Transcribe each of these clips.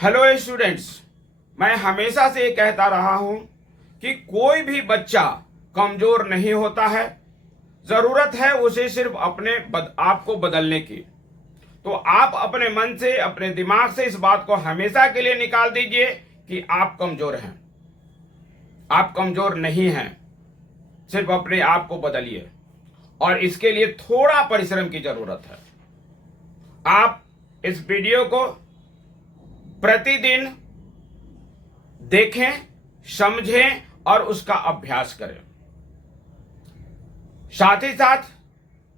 Hello students, मैं हमेशा से ये कहता रहा हूं कि कोई भी बच्चा कमजोर नहीं होता है। जरूरत है उसे सिर्फ अपने आप को बदलने की। तो आप अपने मन से, अपने दिमाग से इस बात को हमेशा के लिए निकाल दीजिए कि आप कमजोर हैं। आप कमजोर नहीं हैं, सिर्फ अपने आप को बदलिए और इसके लिए थोड़ा परिश्रम की जरूरत है। आप इस वीडियो को प्रतिदिन देखें, समझें और उसका अभ्यास करें। साथ ही साथ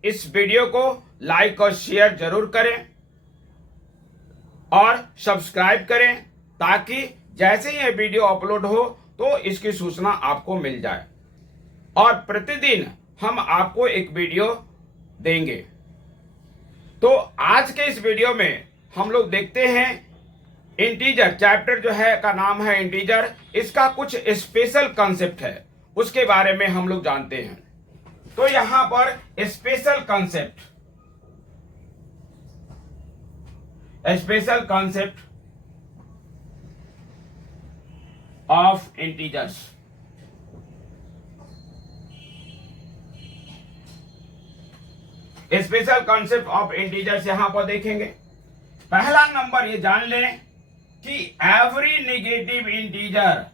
इस वीडियो को लाइक और शेयर जरूर करें और सब्सक्राइब करें ताकि जैसे ही यह वीडियो अपलोड हो तो इसकी सूचना आपको मिल जाए। और प्रतिदिन हम आपको एक वीडियो देंगे। तो आज के इस वीडियो में हम लोग देखते हैं इंटीजर, चैप्टर जो है का नाम है इंटीजर। इसका कुछ स्पेशल कॉन्सेप्ट है, उसके बारे में हम लोग जानते हैं। तो यहां पर special concept of integers. Special concept of integers यहां पर देखेंगे। पहला नंबर ये जान लें कि every negative integer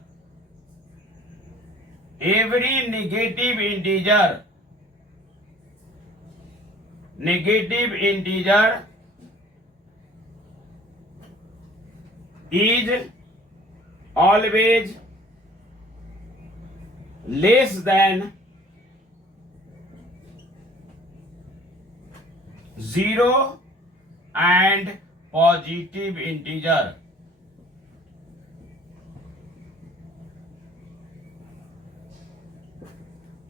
is always less than 0 and positive integer।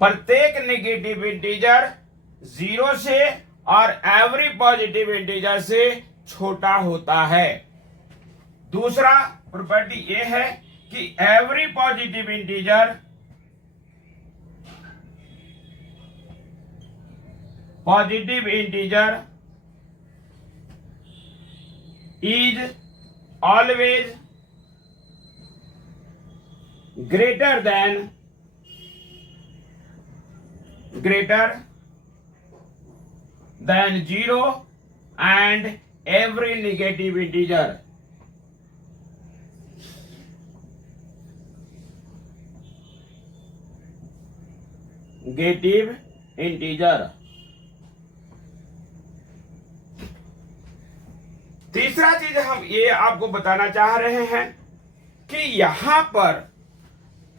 प्रत्येक नेगेटिव इंटीजर 0 से और एवरी पॉजिटिव इंटीजर से छोटा होता है। दूसरा प्रॉपर्टी यह है कि every positive integer is always greater than 0 and every negative integer। तीसरा चीज हम ये आपको बताना चाह रहे हैं कि यहां पर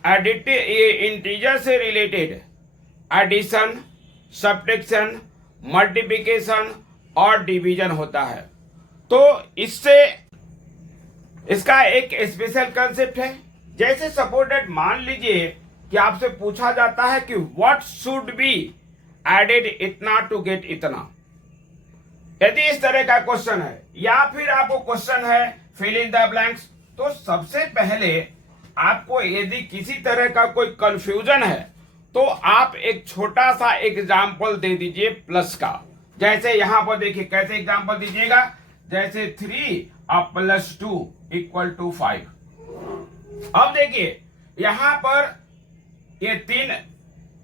इंटीजर से रिलेटेड एडिशन, सब्ट्रैक्शन, मल्टीप्लिकेशन और डिवीजन होता है। तो इससे इसका एक स्पेशल कंसेप्ट है। जैसे सपोर्टेड, मान लीजिए कि आपसे पूछा जाता है कि व्हाट शुड बी एडेड इतना टू गेट इतना। यदि इस तरह का क्वेश्चन है या फिर आपको क्वेश्चन है फिल इन द ब्लैंक्स, तो सबसे पहले आपको यदि किसी तरह का कोई कंफ्यूजन है तो आप एक छोटा सा एग्जाम्पल दे दीजिए प्लस का। जैसे यहां पर देखिए कैसे एग्जाम्पल दीजिएगा। जैसे 3 + 2 = 5। अब देखिए यहां पर ये 3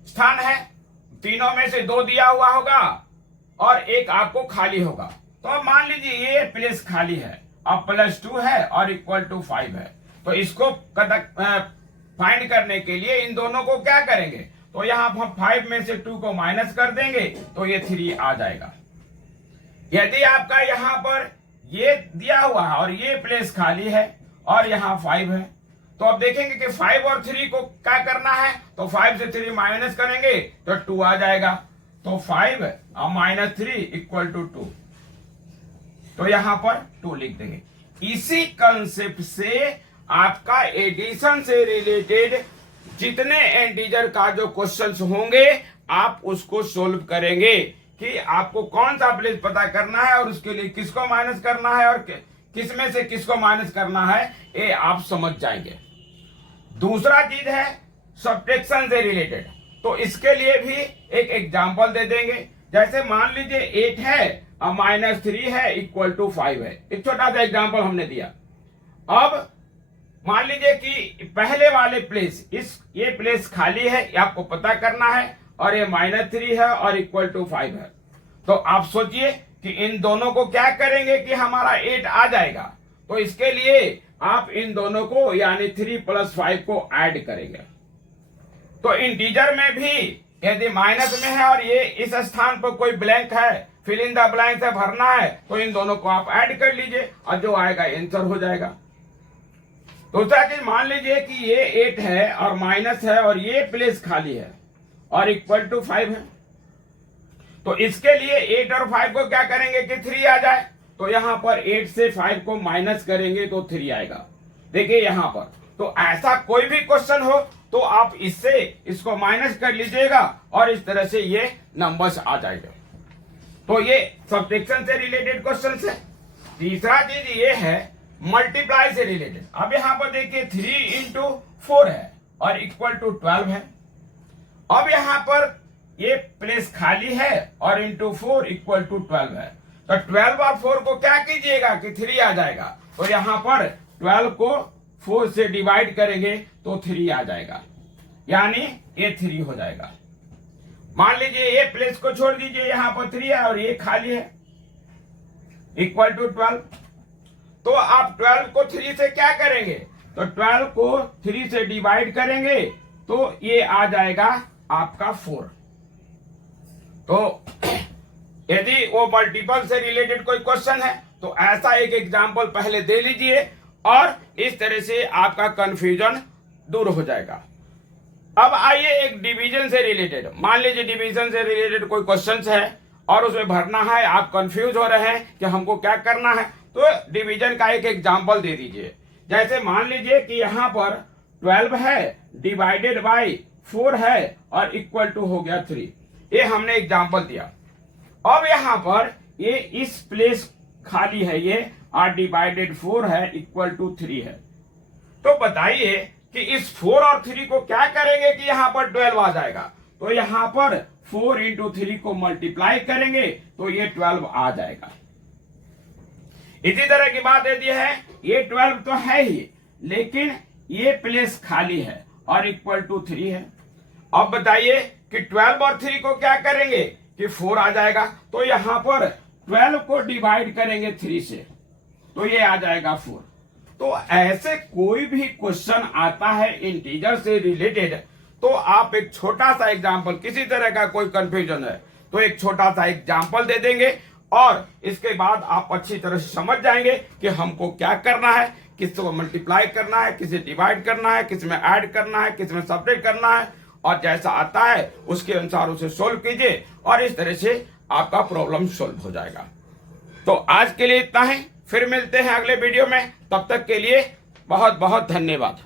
स्थान है, तीनों में से 2 दिया हुआ होगा और एक आपको खाली होगा। तो अब मान लीजिए ये प्लेस खाली है, अब +2 है और = 5 है। तो इसको फाइंड करने के लिए इन दोनों को क्या करेंगे, तो यहां हम 5 में से 2 को माइनस कर देंगे तो ये 3 आ जाएगा। यदि आपका यहां पर ये दिया हुआ है और ये प्लेस खाली है और यहां 5 है, तो अब देखेंगे कि 5 और 3 को क्या करना है, तो 5 से 3 माइनस करेंगे तो 2 आ जाएगा। तो 5 - 3 = 2। तो यहां पर 2 लिख देंगे। इसी कंसेप्ट से आपका एडिशन से रिलेटेड जितने इंटीजर का जो क्वेश्चंस होंगे आप उसको सोल्व करेंगे कि आपको कौन सा प्लेस पता करना है और उसके लिए किसको माइनस करना है और किस में से किसको माइनस करना है, ये आप समझ जाएंगे। दूसरा चीज है सब्ट्रैक्शन से रिलेटेड, तो इसके लिए भी एक एग्जांपल दे देंगे। जैसे मान लीजिए 8 है और -3 है = 5 है। एक छोटा सा एग्जांपल हमने दिया। अब मान लीजिए कि पहले वाले प्लेस ये प्लेस खाली है, ये आपको पता करना है, और ये -3 है और इक्वल टू 5 है। तो आप सोचिए कि इन दोनों को क्या करेंगे कि हमारा 8 आ जाएगा। तो इसके लिए आप इन दोनों को यानी 3 + 5 को ऐड करेंगे। तो इंटीजर में भी यदि माइनस में है और ये इस स्थान पर कोई ब्लैंक है, फिल इन द ब्लैंक से भरना है, तो इन दोनों को आप ऐड कर लीजिए और जो आएगा आंसर हो जाएगा। दूसरा चीज मान लीजिए कि ये 8 है और माइनस है और ये प्लेस खाली है और इक्वल टू 5 है। तो इसके लिए 8 और 5 को क्या करेंगे कि 3 आ जाए। तो यहां पर 8 से 5 को माइनस करेंगे तो 3 आएगा। देखिए यहां पर तो ऐसा कोई भी क्वेश्चन हो तो आप इससे इसको माइनस कर लीजिएगा और इस तरह से ये नंबर्स आ जाएगा। तो ये सब्ट्रैक्शन से रिलेटेड क्वेश्चन है। तीसरा चीज ये है मल्टीप्लाई से रिलेटेड। अब यहां पर देखिए 3 × 4 है और इक्वल टू 12 है। अब यहां पर ये प्लेस खाली है और इंटू 4 इक्वल टू 12 है। तो 12 और 4 को क्या कीजिएगा कि 3 आ जाएगा। तो यहां पर 12 को 4 से डिवाइड करेंगे तो 3 आ जाएगा, यानी ये 3 हो जाएगा। मान लीजिए ये प्लेस को छोड़ दीजिए, यहां पर 3 है और ये खाली है, इक्वल टू 12। तो आप 12 को 3 से क्या करेंगे, तो 12 को 3 से डिवाइड करेंगे तो ये आ जाएगा आपका 4। तो यदि वो मल्टीपल से रिलेटेड कोई क्वेश्चन है तो ऐसा एक एग्जाम्पल पहले दे लीजिए और इस तरह से आपका कंफ्यूजन दूर हो जाएगा। अब आइए एक डिवीजन से रिलेटेड, मान लीजिए डिवीजन से रिलेटेड कोई क्वेश्चन है और उसमें भरना है, आप कंफ्यूज हो रहे हैं कि हमको क्या करना है, तो डिवीजन का एक एग्जाम्पल दे दीजिए। जैसे मान लीजिए कि यहां पर 12 है डिवाइडेड बाय 4 है और इक्वल टू हो गया 3। ये हमने एग्जाम्पल दिया। अब यहां पर ये इस प्लेस खाली है, ये और डिवाइडेड 4 है इक्वल टू 3 है। तो बताइए कि इस 4 और 3 को क्या करेंगे कि यहां पर 12 आ जाएगा। तो यहां पर 4 × 3 को मल्टीप्लाई करेंगे तो ये 12 आ जाएगा। इसी तरह की बात यदि है, ये 12 तो है ही, लेकिन ये प्लेस खाली है और इक्वल टू 3 है। अब बताइए कि 12 और 3 को क्या करेंगे कि 4 आ जाएगा। तो यहां पर 12 को डिवाइड करेंगे 3 से तो ये आ जाएगा 4। तो ऐसे कोई भी क्वेश्चन आता है इंटीजर से रिलेटेड तो आप एक छोटा सा एग्जाम्पल, किसी तरह का कोई कंफ्यूजन है तो एक छोटा सा एग्जाम्पल दे देंगे और इसके बाद आप अच्छी तरह से समझ जाएंगे कि हमको क्या करना है, किस को मल्टीप्लाई करना है, किसे डिवाइड करना है, किस में ऐड करना है, किस में सब्ट्रैक्ट करना है, और जैसा आता है उसके अनुसार उसे सोल्व कीजिए और इस तरह से आपका प्रॉब्लम सोल्व हो जाएगा। तो आज के लिए इतना ही, फिर मिलते हैं अगले वीडियो में। तब तक के लिए बहुत बहुत धन्यवाद।